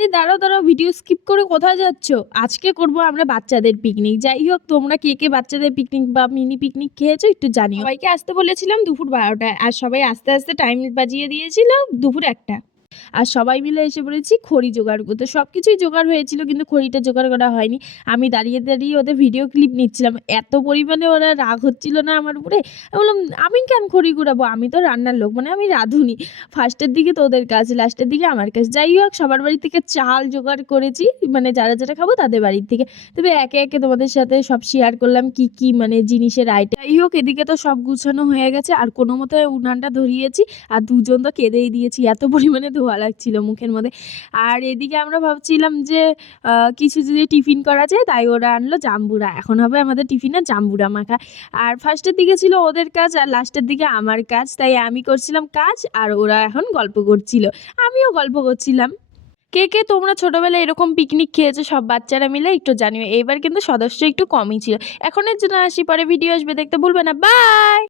আরে দাঁড়াও, দাঁড়াও, ভিডিও স্কিপ করে কোথায় যাচ্ছ? আজকে করব আমরা বাচ্চাদের পিকনিক। যাই হোক, তোমরা কে, কে বাচ্চাদের পিকনিক বা মিনি পিকনিক খেয়েছো একটু জানিও। সবাইকে আসতে বলেছিলাম দুপুর ১২টায় আর সবাই আস্তে, আস্তে টাইম বাজিয়ে দিয়েছিল দুপুর ১টা। আর সবাই মিলে এসে পড়েছি খড়ি জোগাড় করতে। সবকিছুই জোগাড় হয়েছিল কিন্তু খড়িটা জোগাড় করা হয়নি। আমি দাঁড়িয়ে, দাঁড়িয়ে ওদের ভিডিও ক্লিপ নিচ্ছিলাম। এত পরিমাণে ওরা রাগ হচ্ছিল না আমার উপরে। আমি বললাম, "আমি কেন খড়ি কুড়াবো? আমি তো রান্নার লোক, মানে আমি রাঁধুনি।" ফার্স্টের দিকে তো ওদের কাজ, লাস্টের দিকে আমার কাজ। যাই হোক, সবার বাড়ি থেকে চাল জোগাড় করেছি। মানে যারা, যারা খাবো তাদের বাড়ির থেকে। তবে একে, একে তোমাদের সাথে সব শেয়ার করলাম কি, কি মানে জিনিসের আইটেম। যাই হোক, এদিকে তো সব গুছানো হয়ে গেছে আর কোনোমতে উনানটা ধরিয়েছি আর দুজন তো কেঁদেই দিয়েছি। এত পরিমাণে ধোঁয়া লাগছিল মুখের মধ্যে। আর এদিকে আমরা ভাবছিলাম যে কিছু যদি টিফিন করা যায়, তাই ওরা আনলো জাম্বুরা। এখন হবে আমাদের টিফিনে জাম্বুরা মাখা। আর ফার্স্টের দিকে ছিল ওদের কাজ আর লাস্টের দিকে আমার কাজ। তাই আমি করছিলাম কাজ আর ওরা এখন গল্প করছিল। আমিও গল্প করছিলাম। কে, কে তোমরা ছোটবেলায় এরকম পিকনিক খেয়েছো সব বাচ্চারা মিলে একটু জানিও। এইবার কিন্তু সদস্য একটু কমই ছিল। এখনের জন্য আসি, পরে ভিডিও আসবে, দেখতে ভুলবে না। বাই!